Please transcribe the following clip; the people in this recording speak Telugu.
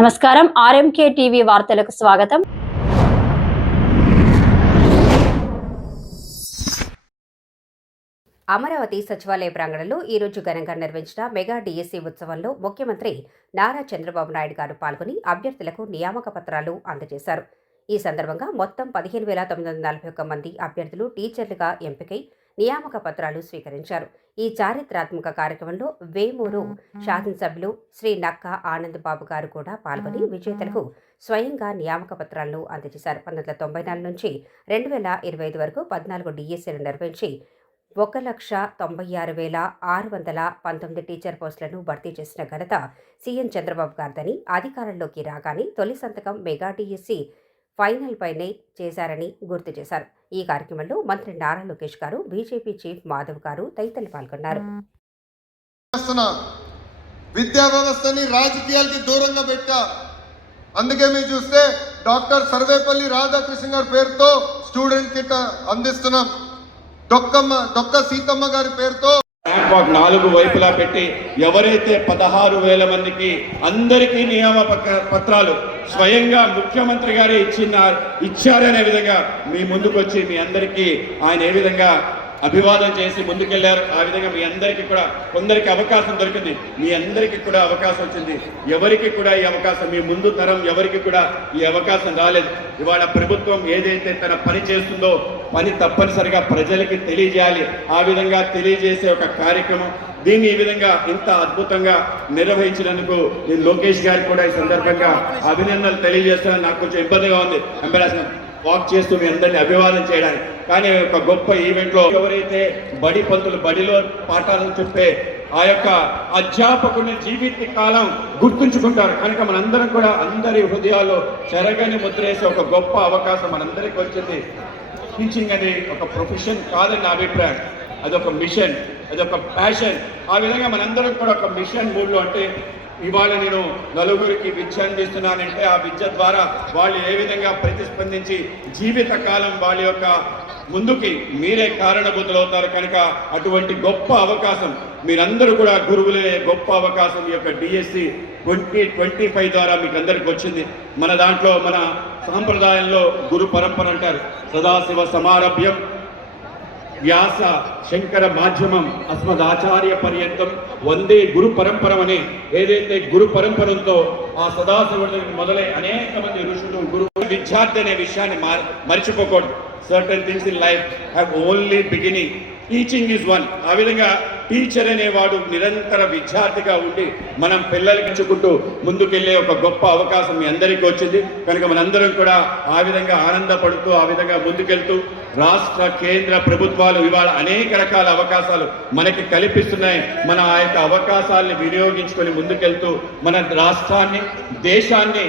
నమస్కారం ఆర్ఎంకే టీవీ వార్తలకు స్వాగతం. అమరావతి సచివాలయ ప్రాంగణంలో ఈరోజు ఘనంగా నిర్వహించిన మెగా డిఎస్సి ఉత్సవంలో ముఖ్యమంత్రి నారా చంద్రబాబు నాయుడు గారు పాల్గొని అభ్యర్థులకు నియామక పత్రాలు అందజేశారు. ఈ సందర్భంగా మొత్తం 15,941 మంది అభ్యర్థులు టీచర్లుగా ఎంపికై నియామక పత్రాలు స్వీకరించారు. ఈ చారిత్రాత్మక కార్యక్రమంలో వేమూరు శాసనసభ్యులు శ్రీ నక్కా ఆనంద్ బాబు గారు కూడా పాల్గొని విజేతలకు స్వయంగా నియామక పత్రాలను అందజేశారు. 1994 నుంచి 2025 వరకు 14 డిఎస్సీలు నిర్వహించి 1,96,619 టీచర్ పోస్టులను భర్తీ చేసిన ఘనత సీఎం చంద్రబాబు గారిదని, అధికారంలోకి రాగానే తొలి సంతకం మెగా డిఎస్సి ఫైనల్ పైనే చేశారని గుర్తు చేశారు. ఈ కార్యక్రమంలో మంత్రి నారా లోకేష్ గారు, బీజేపీ చీఫ్ మాధవ్ గారు తదితరులు పాల్గొన్నారు. విద్యా వ్యవస్థని రాజకీయాలకి దూరంగా పెట్టా. అందుకే మీరు చూస్తే డాక్టర్ సర్వేపల్లి రాధాకృష్ణ గారి పేరుతో స్టూడెంట్ కిట్ అందిస్తున్నాం. డొక్క సీతమ్మ గారి పేరుతో 4 వైపులా పెట్టి ఎవరైతే 16,000 మందికి అందరికీ నియామక పత్రాలు స్వయంగా ముఖ్యమంత్రి గారే ఇచ్చారనే విధంగా మీ ముందుకు వచ్చి మీ అందరికీ ఆయన ఏ విధంగా అభివాదం చేసి ముందుకెళ్లారు. ఆ విధంగా మీ అందరికీ కూడా కొందరికి అవకాశం దొరికింది, మీ అందరికీ కూడా అవకాశం వచ్చింది. ఎవరికి కూడా ఈ అవకాశం, మీ ముందు తరం ఎవరికి కూడా ఈ అవకాశం రాలేదు. ఇవాళ ప్రభుత్వం ఏదైతే తన పని చేస్తుందో పని తప్పనిసరిగా ప్రజలకి తెలియజేయాలి. ఆ విధంగా తెలియజేసే ఒక కార్యక్రమం, దీన్ని ఈ విధంగా ఇంత అద్భుతంగా నిర్వహించినందుకు నేను లోకేష్ గారికి కూడా ఈ సందర్భంగా అభినందనలు తెలియజేస్తాను. నాకు కొంచెం ఇబ్బందిగా ఉంది అంబేద్కర్ వాక్ చేస్తూ మీ అందరినీ అభివాదం చేయడానికి. కానీ ఒక గొప్ప ఈవెంట్లో ఎవరైతే బడి పంతులు బడిలో పాఠాలను చెప్పే ఆ యొక్క అధ్యాపకుని జీవిత కాలం గుర్తుంచుకుంటారు. కనుక మనందరం కూడా అందరి హృదయాల్లో చెరగని ముద్రేసే ఒక గొప్ప అవకాశం మనందరికీ వచ్చింది. టీచింగ్ అనేది ఒక ప్రొఫెషన్ కాదని నా అభిప్రాయం, అదొక మిషన్, అదొక ప్యాషన్. ఆ విధంగా మనందరం కూడా ఒక మిషన్ మూడ్లో, అంటే ఇవాళ నేను నలుగురికి విద్య అందిస్తున్నానంటే ఆ విద్య ద్వారా వాళ్ళు ఏ విధంగా ప్రతిస్పందించి జీవిత కాలం వాళ్ళ యొక్క ముందుకి మీరే కారణభూతులు అవుతారు. కనుక అటువంటి గొప్ప అవకాశం మీరందరూ కూడా గురువులే గొప్ప అవకాశం ఈ యొక్క డిఎస్సి 2025 ద్వారా మీకు అందరికి వచ్చింది. మన దాంట్లో మన సాంప్రదాయంలో గురు పరంపర అంటారు. సదాశివ సమారభ్యం వ్యాస శంకర మాధ్యమం అస్మదాచార్య పర్యంతం వందే గురు పరంపరం అని ఏదైతే గురు పరంపరంతో ఆ సదాశివుడి మొదలై అనేక మంది ఋషులు గురు విద్యార్థి అనే విషయాన్ని మర్చిపోకూడదు. Certain things in life have only beginning, teaching is one. ఆ విధంగా టీచర్ అనేవాడు నిరంతర విద్యార్థిగా ఉండి మనం పిల్లలకి ఇచ్చుకుంటూ ముందుకెళ్లే ఒక గొప్ప అవకాశం మీ అందరికీ వచ్చింది. కనుక మనందరం కూడా ఆ విధంగా ఆనందపడుతూ ఆ విధంగా ముందుకెళ్తూ రాష్ట్ర కేంద్ర ప్రభుత్వాలు ఇవాళ అనేక రకాల అవకాశాలు మనకి కల్పిస్తున్నాయి. మన ఆ యొక్క అవకాశాలను వినియోగించుకొని ముందుకెళ్తూ మన రాష్ట్రాన్ని, దేశాన్ని